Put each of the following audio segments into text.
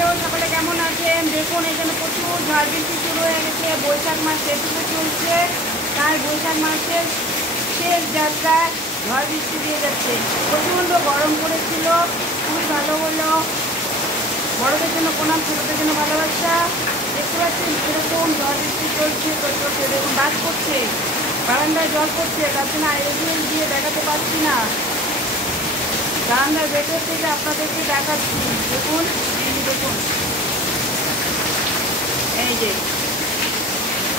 Hello, সকালে কেমন আছেন? দেখুন এখানে প্রচুর ঝড় বৃষ্টি শুরু হয়ে গেছে। বৈশাখ মাস যেটুকু চলছে তাই বৈশাখ মাসের শেষ যাত্রায় ঝড় বৃষ্টি দিয়ে যাচ্ছে। প্রচণ্ড গরম পড়েছিল, খুবই ভালো হলো। বড়দের জন্য প্রণাম, ছোটদের জন্য ভালোবাসা। দেখতে পাচ্ছেন এরকম ঝড় বৃষ্টি চলছে তো চলছে। দেখুন বাস করছে, বারান্দায় জল পড়ছে, তার জন্য এগিয়ে দিয়ে দেখাতে পারছি না। বারান্দার ভেতর থেকে আপনাদেরকে দেখাচ্ছি। দেখুন এই যে, দেখুন এই যে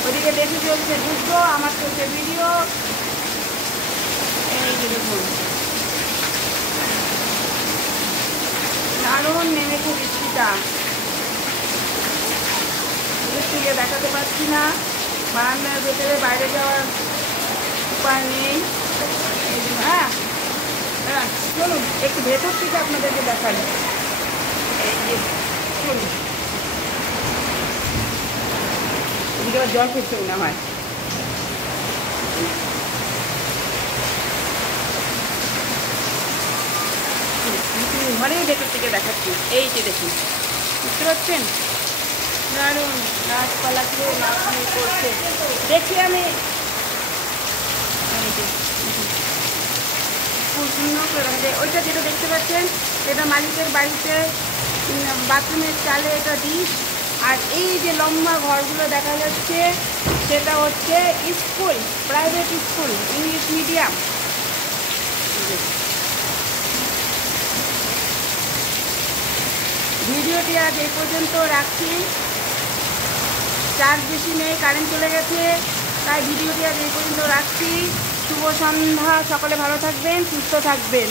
ওদিকে দেখে চলছে যুদ্ধ, আমার চলছে ভিডিও। এই যে দেখুন দারুণ নেমেছে বৃষ্টিটা। বৃষ্টিকে দেখাতে পারছি না, বারান্দার ভেতরে বাইরে যাওয়ার উপায় নেই। এই যে হ্যাঁ হ্যাঁ চলুন একটু ভেতর থেকে আপনাদেরকে দেখাই। এই যে চলুন, এদিকে আবার জল পড়ছে মনে হয়। ঘরেই ভেতর থেকে দেখাচ্ছি। এই যে দেখুন, বুঝতে পারছেন দারুণ গাছপালাকে লাফিয়ে করছে। দেখি আমি খুব সুন্দর করে দেখা যায়। ওইটা যেটা দেখতে পাচ্ছেন এটা মালিকের বাড়িতে বাথরুমের চালে এটা ডিশ। আর এই যে লম্বা ঘরগুলো দেখা যাচ্ছে সেটা হচ্ছে school, private school, English medium. ভিডিওটি আজ এই পর্যন্ত রাখছি। চার্জ বেশি নেই, কারেন্ট চলে গেছে, তাই ভিডিওটি আজ এই পর্যন্ত রাখছি। শুভ সন্ধ্যা, সকলে ভালো থাকবেন, সুস্থ থাকবেন।